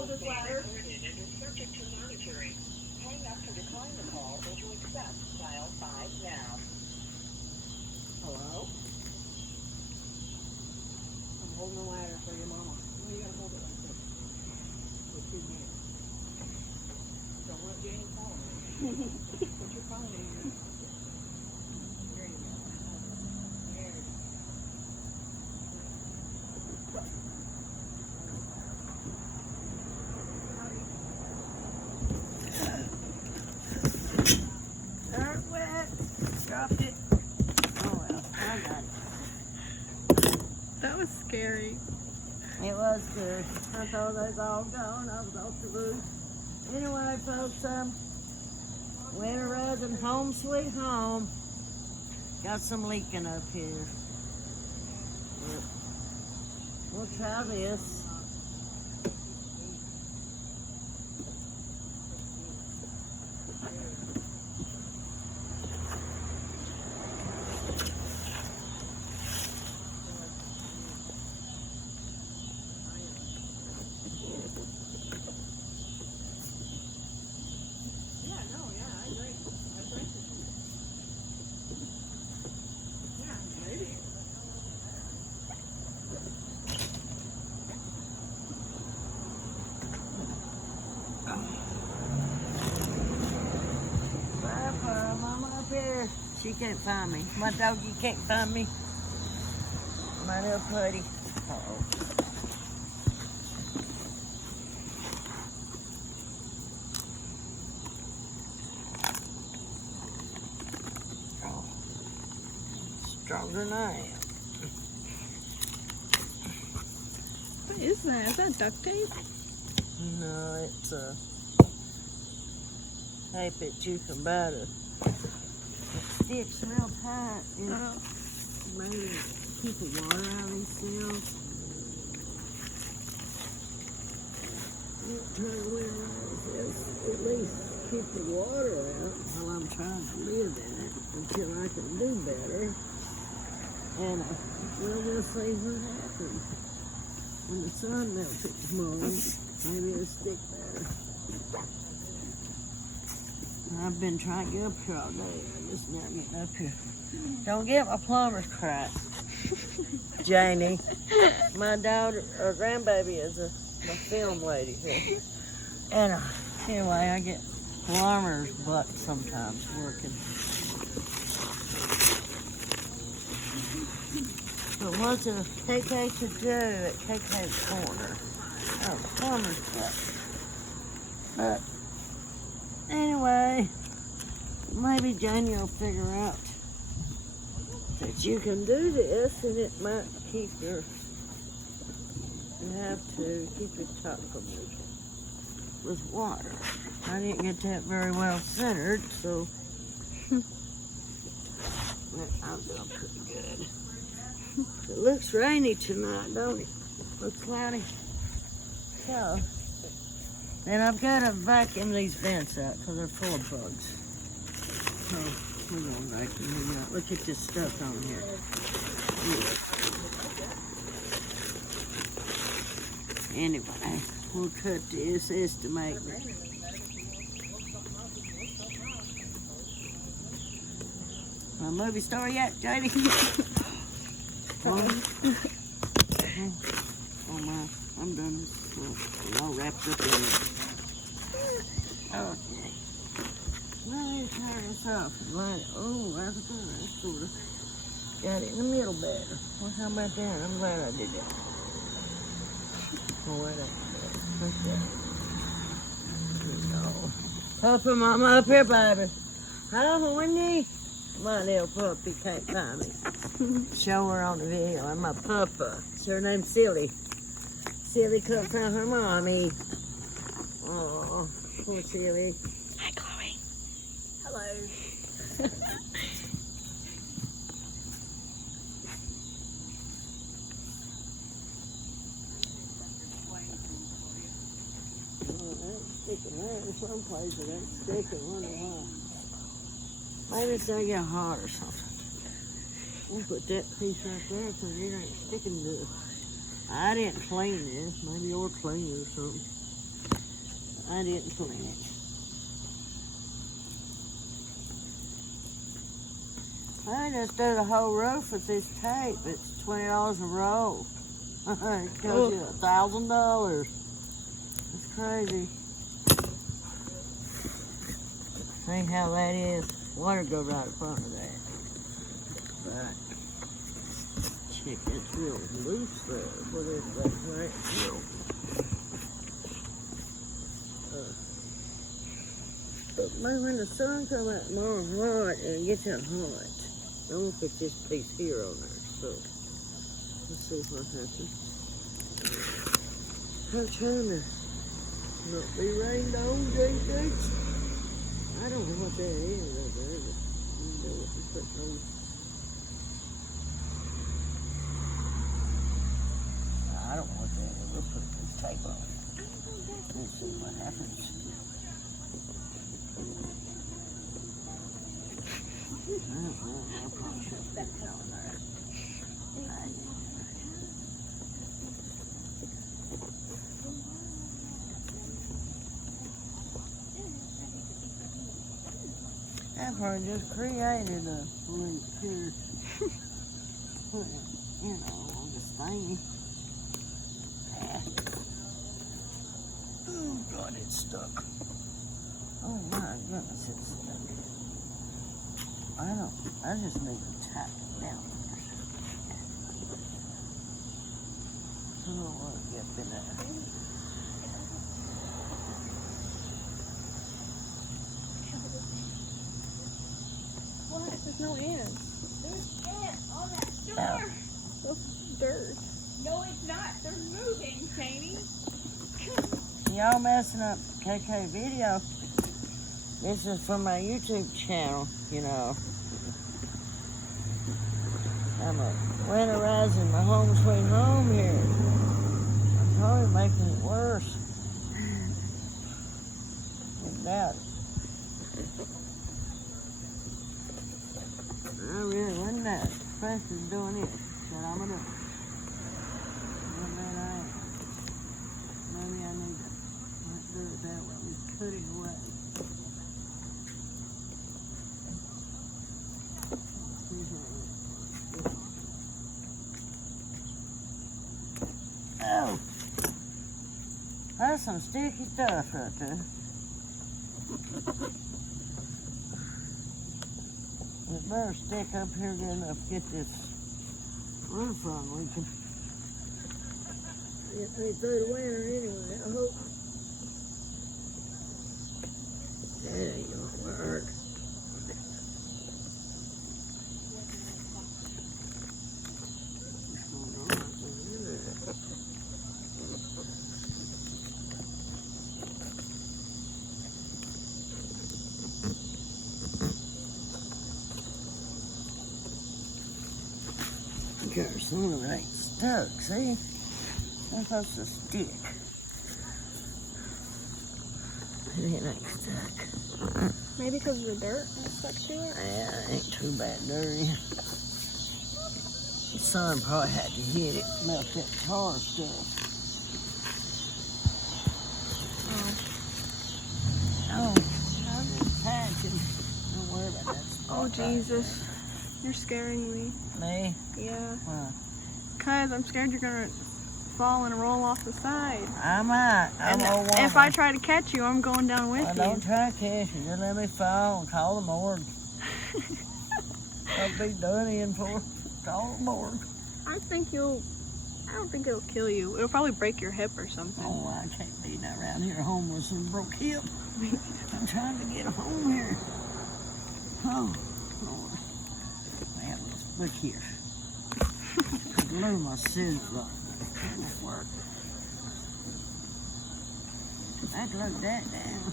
call this ladder. And is subject to monitoring. Hang up to decline the call or to accept. Dial 5 now. Hello? I'm holding the ladder for your mama. No, you gotta hold it like this. With 2 hands. Don't let Janie call me. Put your phone in your pocket. There you go. There you go. Dirt wet. Dropped it. Oh well, I got it. That was scary. It was good. I thought they was all gone. I was off the roof. Anyway, folks, winterizing home sweet home. Got some leaking up here. But we'll try this. She can't find me. My doggy can't find me. My little putty. Uh-oh. Oh. Stronger than I am. What is that? Is that duct tape? No, it's tape that you can buy to sticks real tight. It's maybe keep the water out of these seals. At least keep the water out while I'm trying to live in it until I can do better. And we'll just see what happens. When the sun melts it tomorrow, maybe it'll stick better. I've been trying to get up here all day. I'm just not getting up here. Don't get my plumber's crap. Janie. My daughter, or grandbaby is my film lady here. And anyway, I get plumber's butt sometimes working. But what's a KK to do at KK's corner? Oh, plumber's butt. But anyway, maybe Janie will figure out that you can do this and it might keep you have to keep your top from leaking with water. I didn't get that very well centered, so I'm doing pretty good. It looks rainy tonight, don't it? Looks cloudy. So, and I've got to vacuum these vents out because they're full of bugs. So, we're going to vacuum them out. Look at this stuff on here. Anyway, we'll cut this estimate. My movie star yet, Jody? Oh my, I'm done. It's all wrapped up in it. Okay. Let me turn this off and light it. Oh, that's good. That's sort of got it in the middle better. Well, how about that? I'm glad I did that. Oh, that ain't bad. Like that. There we go. Papa, mama, up here, baby. Hello, Wendy. My little puppy can't find me. Show her on the video. I'm my papa. Her name's Silly. Silly couldn't find her mommy. Oh, poor Silly. Hi, Chloe. Hello. Oh, that's sticking there. Some places that's sticking. Wonder why. Maybe it's gonna get hot or something. We'll put that piece right there so it ain't sticking to it. I didn't clean this. Maybe you're clean or something. I didn't clean it. I just did a whole roof with this tape. It's $20 a roll. It costs you $1,000. It's crazy. See how that is? Water go right in front of that. But check, it's real loose there. What is that? Right? But man, when the sun come out tomorrow hot and it gets out hot, I'm gonna put this piece here on there. So let's see what happens. I'm trying to not be rained on, JJ. I don't know what that is over there, but you know what you put on. I don't know what that is. We'll put this tape on. Let's see what happens. I don't know. I'll probably shut that down there. I've probably just created a link here. Put it, you know, on this thing. Oh God, it's stuck. Oh my goodness, it's stuck. I just need to tap it down. I don't want to get in there. What? There's no ants. There's ants on that door. That's dirt. No, it's not. They're moving, Janie. Y'all messing up KK video. This is for my YouTube channel, you know. I'm winterizing my home sweet home here. I'm probably making it worse. Without it. I really wasn't that especially doing it. But I'm gonna. Well, man, maybe I need to not do it that way. Just put it away. Oh, that's some sticky stuff right there. It better stick up here good enough to get this roof on. We can get me through the winter anyway, I hope. That ain't gonna work. Okay, some of it ain't stuck, see? I'm supposed to stick. It ain't stuck. Maybe because of the dirt that's stuck to it? Yeah, it ain't too bad dirty. The sun probably had to hit it, melt that tar stuff. Oh, I'm just packing. Don't worry about that. Oh, Jesus. You're scaring me. Me? Yeah. Huh. Cause I'm scared you're gonna fall and roll off the side. I might. I'm And a woman. if I try to catch you, I'm going down with Well, you. don't try to catch you. Just let me fall and call the morgue. I'll be done in for. Call the morgue. I don't think it'll kill you. It'll probably break your hip or something. Oh, I can't be not around here homeless and broke hip. I'm trying to get home here. Oh, Lord. Well, let's look here. Glue my scissors on. That won't work. I glued that down.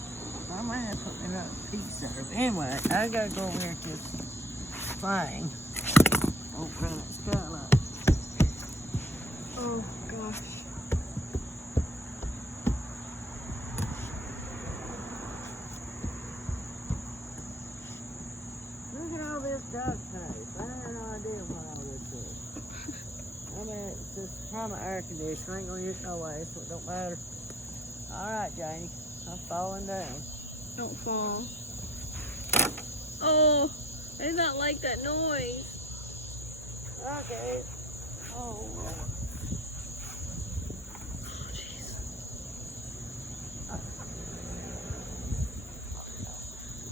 I might have to put another piece of it. Anyway, I gotta go over here to this thing. Open that skylight. Oh, gosh. Look at all this duct tape. I had no idea what all this is. I mean, it's just from an air conditioner. I ain't gonna use no way, so it don't matter. All right, Janie. I'm falling down. Don't fall. Oh, I did not like that noise. Okay. Oh, jeez.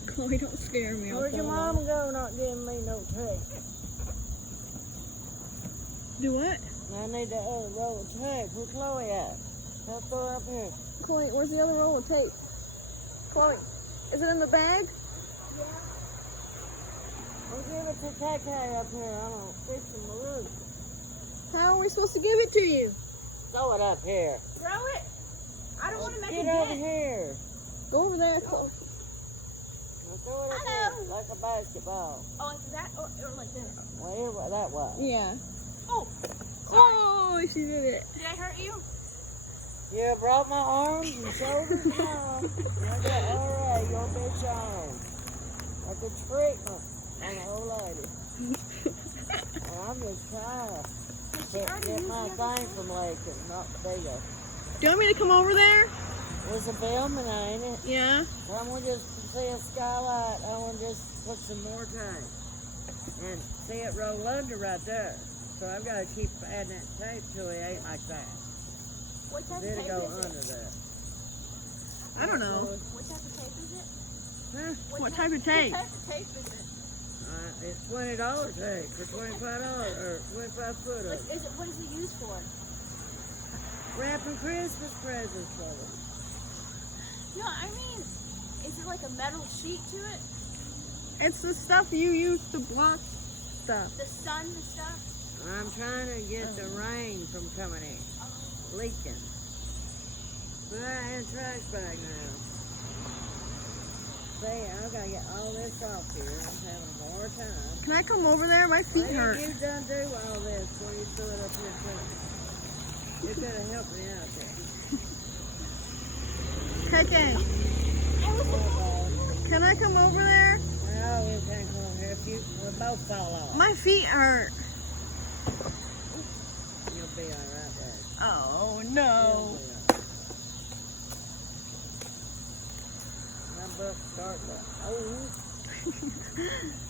Chloe, don't scare me. I'll Where'd your fall mama off. go not giving me no tape? Do what? I need that other roll of tape. Where's Chloe at? I'll throw her up here. Chloe, where's the other roll of tape? Chloe, is it in the bag? I'll give it to Tay up here. I'm gonna fix him a roof. How are we supposed to give it to you? Throw it up here. Throw it. I don't want to make Get a over dent. here. Go over there, Chloe. Now throw it up here like a basketball. Oh, like that or like this? Well, here, that way. Yeah. Oh, Oh, she did it. did I hurt you? You brought my arms and shoulders down. Alright, your bitch arm. Like a treatment on the old lady. And I'm just trying to get my thing from leaking, not bigger. Do you want me to come over there? It's a filming, ain't it? Yeah. I'm gonna just see a skylight. I want to just put some more tape. And see it roll under right there. So I've got to keep adding that tape till it ain't like that. What type of Then it tape go is under it? there. I don't know. What type of tape is it? Huh? What type of tape? What type of tape is it? It's $20 tape for $25 or 25 foot of Like, it. what is it used for? Wrapping Christmas presents for them. No, I mean, is it like a metal sheet to it? It's the stuff you use to block stuff. The sun and stuff? I'm trying to get the rain from coming in, leaking. But I in a trash bag now. See, I've got to get all this off here. I'm having more time. Can I come over there? My feet Why hurt. did you done do all this before you threw it up here too? You could have helped me out there. KK, can I come over there? No, we can't come over here. If you, we'll both fall off. My feet hurt. You'll be all right there. Oh You'll no. be all right. My butt starting to,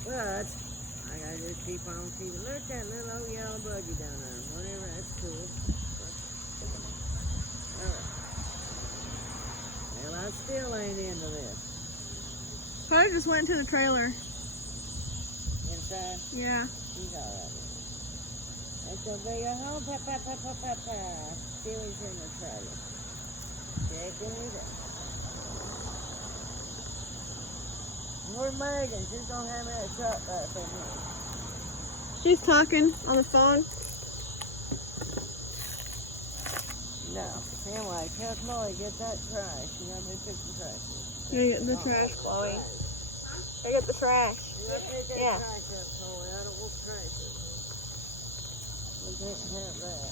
but I gotta just keep on keeping. Look at that little old yellow buggy down there. Whatever, that's cool. Well, I still ain't into this. Probably just went to the trailer. Inside, Yeah. he's all right. That's gonna be your home, pa. Steely's in the trailer. Checking it out. Where's Megan? She's gonna have me a shot back from me. She's talking on the phone. No. Anyway, tell Chloe get that trash. You gotta be fixing trash. Gotta get the trash, Chloe. Gotta get the trash. Get Yeah. trash up, Chloe. I don't want trash. We can't have that.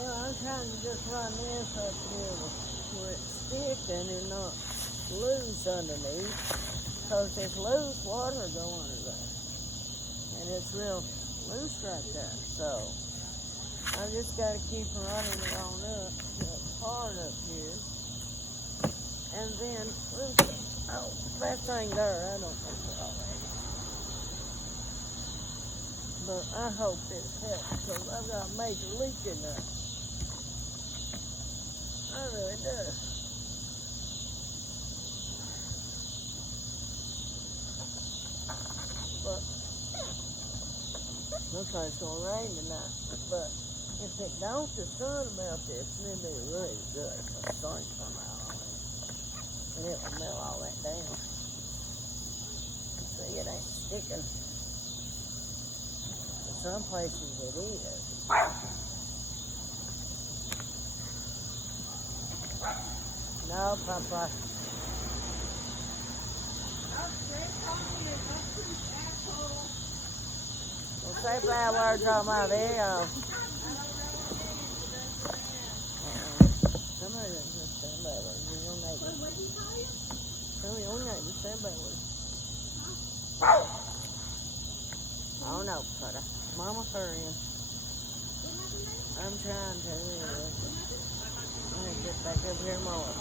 I'm trying to just run this up here where it's sticking and not loose underneath. Because if loose, water will go under there. And it's real loose right there. So I just got to keep running it on up to that part up here. And then, oh, that thing there, I don't think it's already. But I hope this helps because I've got a major leak in there. I really do. But looks like it's gonna rain tonight. But if it don't, the sun melt this, and it'll be really good. The sun come out on it, and it will melt all that down. See, it ain't sticking. Some places it is. No, Papa. Don't say bad words on my video. Somebody doesn't say bad words. You don't make it. Tell me your neighbor say bad words. Oh no, Papa. Mama hurrying. I'm trying to. I need to get back up here more.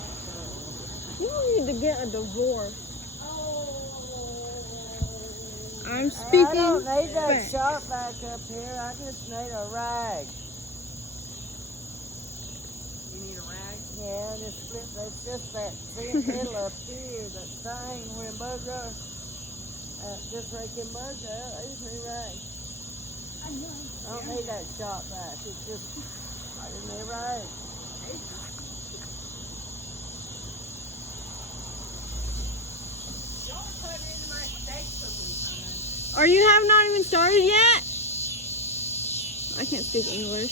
You need to get a divorce. I'm I speaking. don't need that facts. shot back up here. I just need a rag. You need a rag? Yeah, just flip. It's just that thin middle up here, that thing when bugs are just raking bugs out. I just need a rag. I don't need that shot back. It's just I just need a rag. Or you have not even started yet? I can't speak English.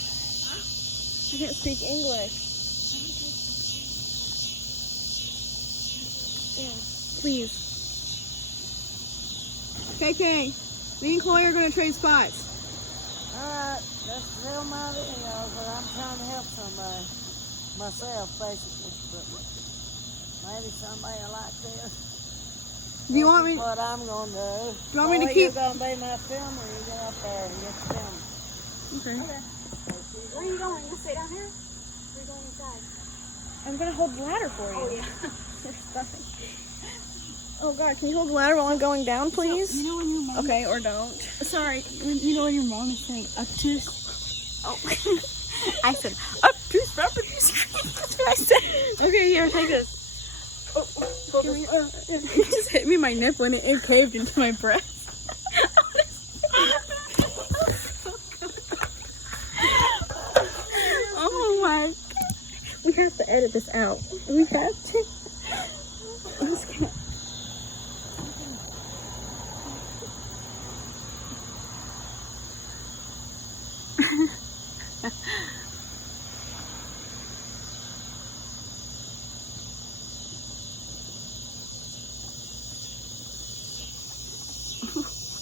I can't speak English. Yeah. Please. KK, me and Chloe are going to trade spots. Alright, just film my videos, but I'm trying to help somebody. Myself, basically. But maybe somebody will like this. Do you want me? This is what I'm going to do. Do you want me to You're keep? going to be my filmer. You get up there and get filmed. Okay. Where are you going? You stay down here? We're going inside. I'm going to hold the ladder for you. Oh, yeah. Oh God, can you hold the ladder while I'm going down, please? You know when your mom... Okay, or don't. Sorry, you know when your mom is saying obtuse? Oh. I said, obtuse properties. That's what I said. Okay, here, take this. You just hit me in my nipple and it caved into my breast. Oh my. We have to edit this out. We have to. I'm just gonna.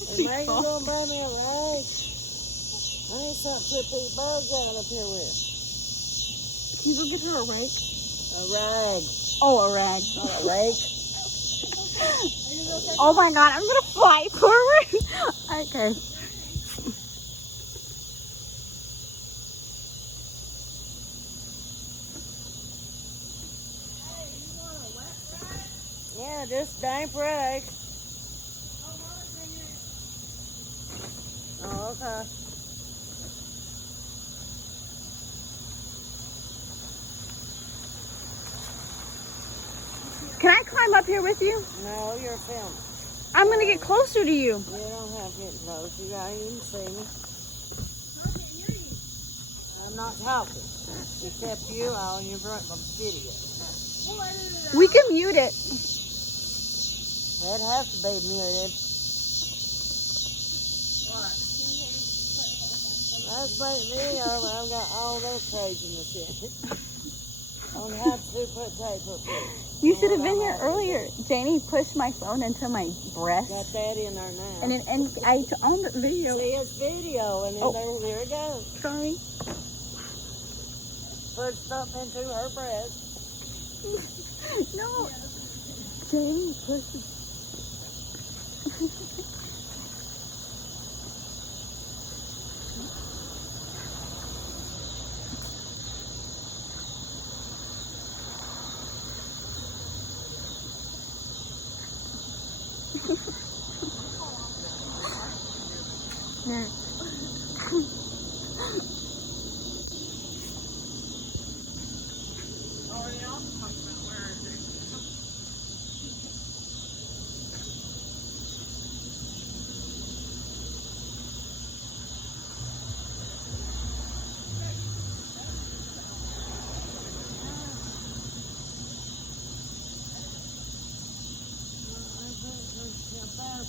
And now you're going to buy me a rag. I need something to put these bugs out up here with. Can you go get her a rake? A rag. Oh, a rag. Not a rake. Oh my God, I'm gonna fly forward. Okay. Yeah, just damp rag. Oh, okay. Can I climb up here with you? No, you're filming. I'm gonna get closer to you. You don't have to get close. You can see me. I'm not talking. Except you on your video. We can mute it. It has to be muted. Let's make a video, but I've got all those craziness in it. I don't have to put tape up here. You should have been here earlier. Janie pushed my phone into my breast. Got that in there now. And I on the video. See, it's video, and then there it goes. Sorry. Put something into her breast. No. Janie pushed. Yeah.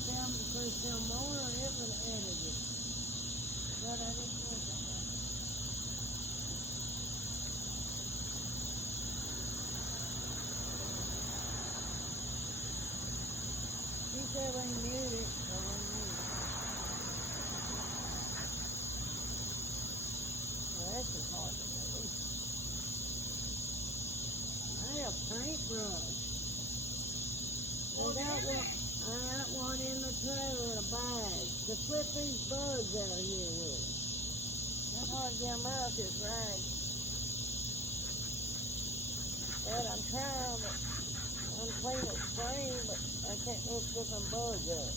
film, could film more, or it would have edited it. But I didn't want that. She said when you mute it, so when you mute it. Well, this is hard to believe. I have a paintbrush. I got one in the trailer in a bag to flip these bugs out of here with. It's hard to get them out this rag. But I'm trying to unclean the screen, but I can't lift them bugs up.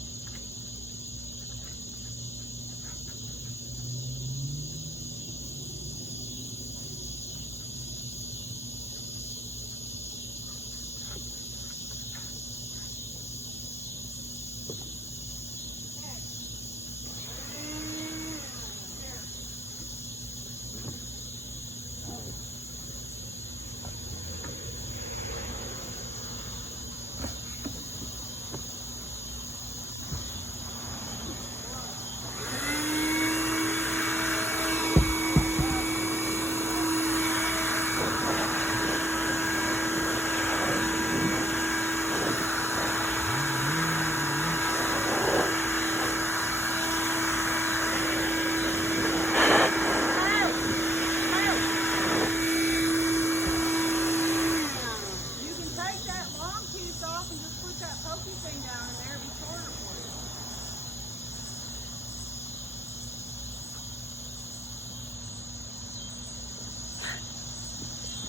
You can take that long piece off and just put that pokey thing down in there and be shorter for you.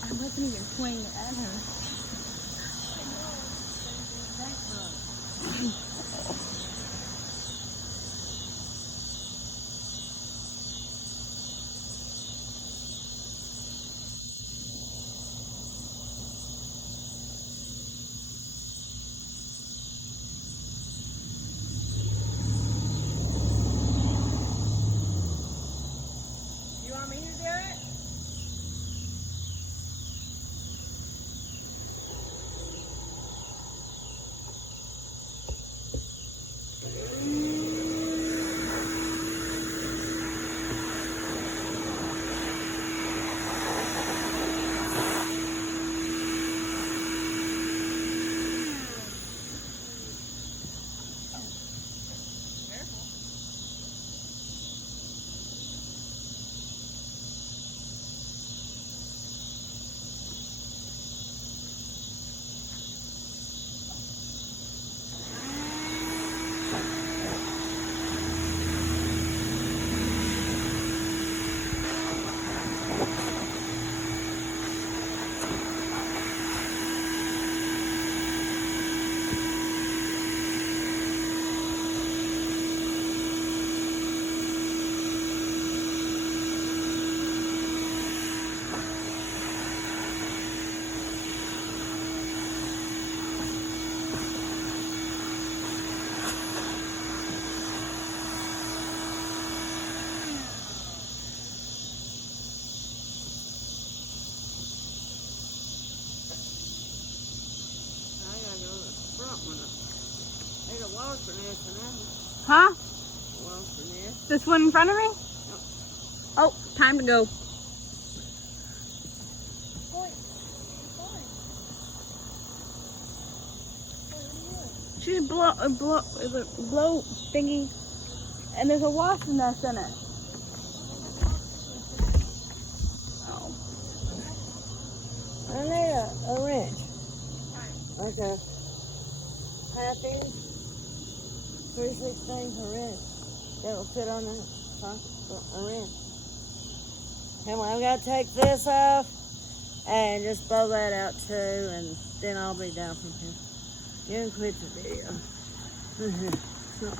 I wasn't even pointing at her. You want me to do it? I gotta go to the front one. There's a wasp nest in that one. Huh? Wasp nest. This one in front of me? Oh, time to go. She's blow thingy, and there's a wasp nest in it. Oh. I need a wrench. Like a half inch, 3/16 a wrench. That'll fit on the a wrench. And I've got to take this off and just blow that out too, and then I'll be down from here. You can quit the video. It's not